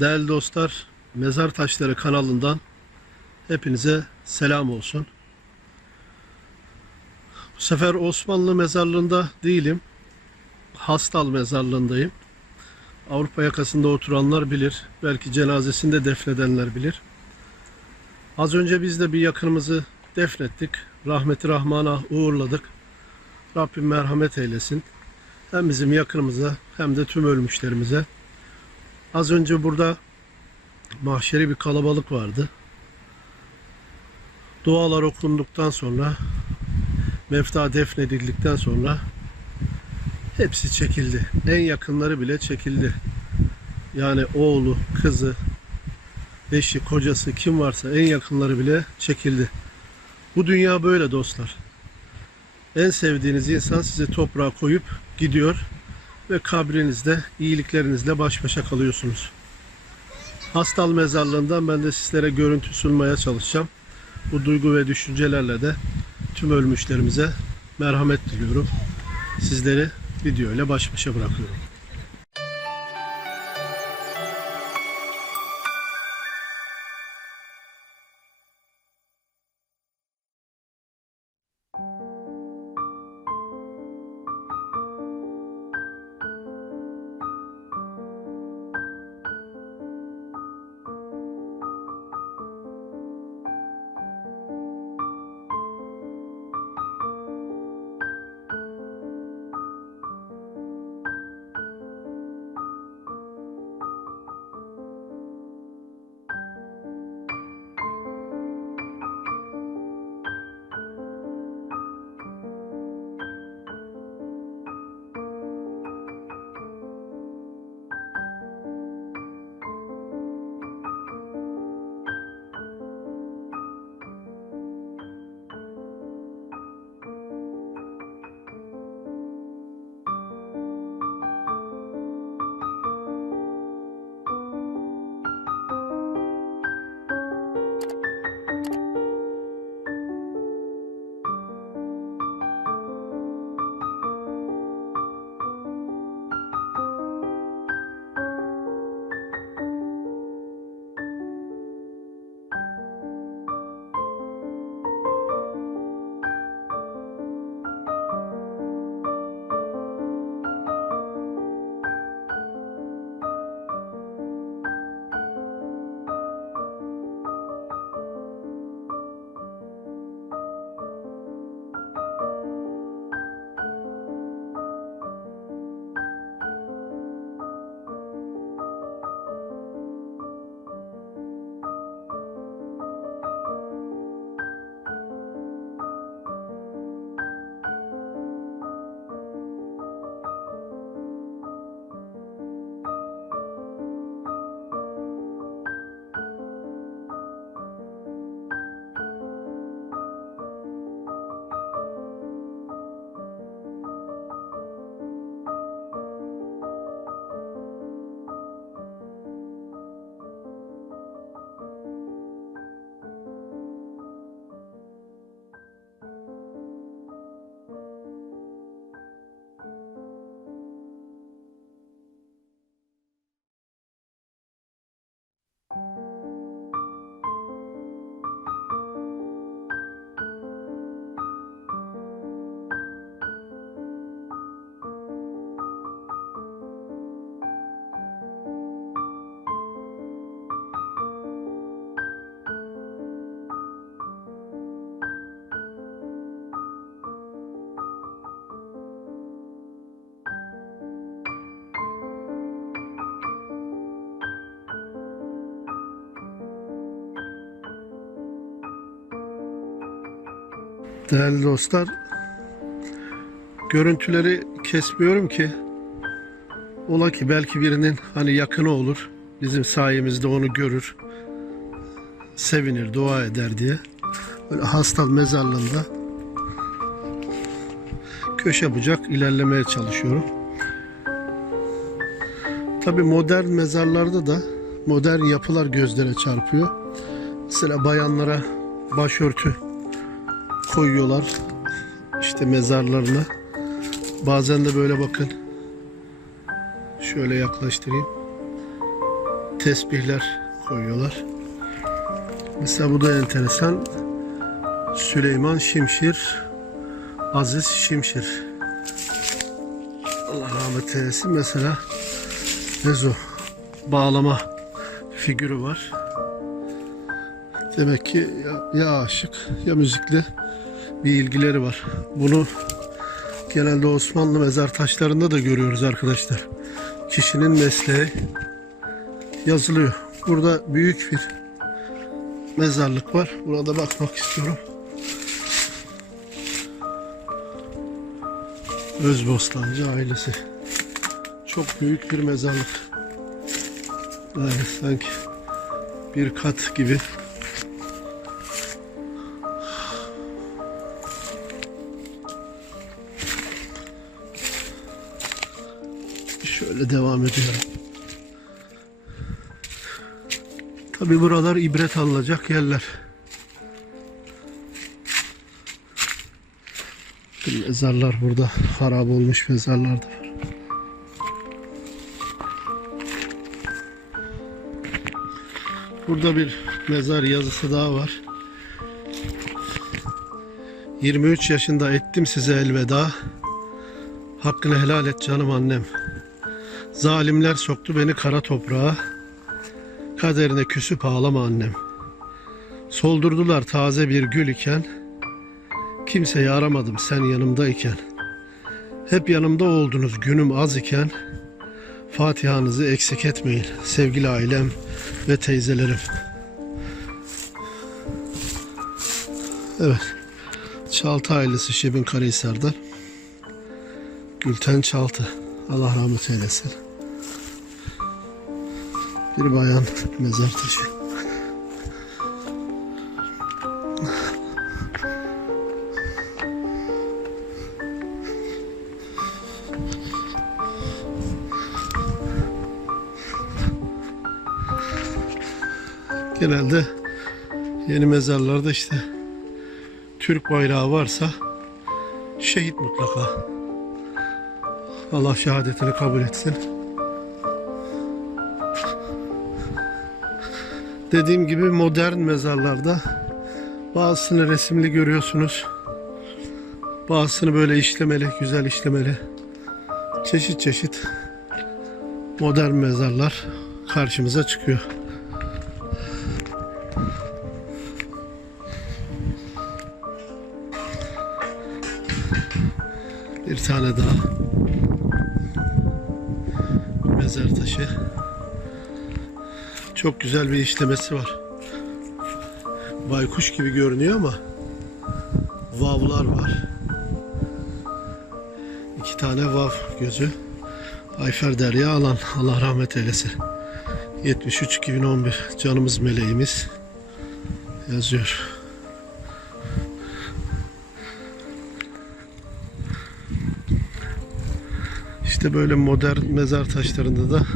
Değerli dostlar, Mezar Taşları kanalından hepinize selam olsun. Bu sefer Osmanlı mezarlığında değilim. Hastal mezarlığındayım. Avrupa yakasında oturanlar bilir. Belki cenazesinde defnedenler bilir. Az önce biz de bir yakınımızı defnettik. Rahmeti Rahman'a uğurladık. Rabbim merhamet eylesin. Hem bizim yakınımıza hem de tüm ölmüşlerimize. Az önce burada mahşeri bir kalabalık vardı. Dualar okunduktan sonra mefta defnedildikten sonra hepsi çekildi. En yakınları bile çekildi. Yani oğlu, kızı, eşi, kocası kim varsa en yakınları bile çekildi. Bu dünya böyle dostlar. En sevdiğiniz insan sizi toprağa koyup gidiyor ve kabrinizde iyiliklerinizle baş başa kalıyorsunuz. Hastal mezarlığından ben de sizlere görüntü sunmaya çalışacağım. Bu duygu ve düşüncelerle de tüm ölmüşlerimize merhamet diliyorum. Sizleri video ile baş başa bırakıyorum. Değerli dostlar, görüntüleri kesmiyorum ki ola ki belki birinin hani yakını olur. Bizim sayemizde onu görür. Sevinir, dua eder diye. Böyle hastal mezarlığında köşe bucak ilerlemeye çalışıyorum. Tabi modern mezarlarda da modern yapılar gözlere çarpıyor. Mesela bayanlara başörtü koyuyorlar işte mezarlarına. Bazen de böyle bakın. Şöyle yaklaştırayım. tesbihler koyuyorlar. Mesela bu da enteresan. Süleyman Şimşir, Aziz Şimşir. Allah rahmet eylesin. Mesela Nezo bağlama figürü var. Demek ki ya, ya aşık ya müzikle bir ilgileri var. Bunu genelde Osmanlı mezar taşlarında da görüyoruz arkadaşlar. Kişinin mesleği yazılıyor. Burada büyük bir mezarlık var. Buna da bakmak istiyorum. Özbostancı ailesi. Çok büyük bir mezarlık. Yani sanki bir kat gibi. Şöyle devam ediyorum. Tabi buralar ibret alınacak yerler. Mezarlar burada. Harap olmuş mezarlar da var. Burada bir mezar yazısı daha var. 23 yaşında ettim size elveda. Hakkını helal et canım annem. Zalimler soktu beni kara toprağa. Kaderine küsüp ağlama annem. Soldurdular taze bir gül iken. Kimseye aramadım sen yanımdayken. Hep yanımda oldunuz günüm az iken. Fatihanızı eksik etmeyin sevgili ailem ve teyzelerim. Evet. Çaltı ailesi Şebin Karahisar'dan. Gülten Çaltı. Allah rahmet eylesin. Bir bayan mezar taşı. Genelde yeni mezarlarda işte Türk bayrağı varsa şehit mutlaka. Allah şehadetini kabul etsin. Dediğim gibi modern mezarlarda bazısını resimli görüyorsunuz. Bazısını böyle işlemeli, güzel işlemeli. Çeşit çeşit modern mezarlar karşımıza çıkıyor. Bir tane daha mezar taşı. Çok güzel bir işlemesi var. Baykuş gibi görünüyor ama vavlar var. İki tane vav gözü. Ayfer Derya Alan. Allah rahmet eylesin. 73-2011 canımız meleğimiz yazıyor. İşte böyle modern mezar taşlarında da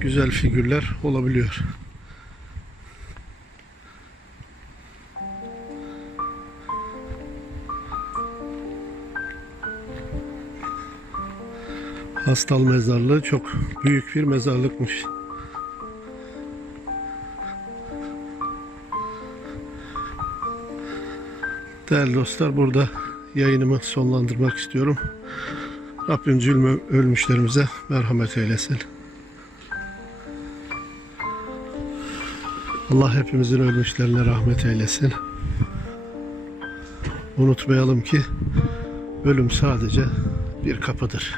güzel figürler olabiliyor. Hastal mezarlığı çok büyük bir mezarlıkmış. Değerli dostlar burada yayınımı sonlandırmak istiyorum. Rabbim zulmü ölmüşlerimize merhamet eylesin. Allah hepimizin ölmüşlerine rahmet eylesin. Unutmayalım ki ölüm sadece bir kapıdır.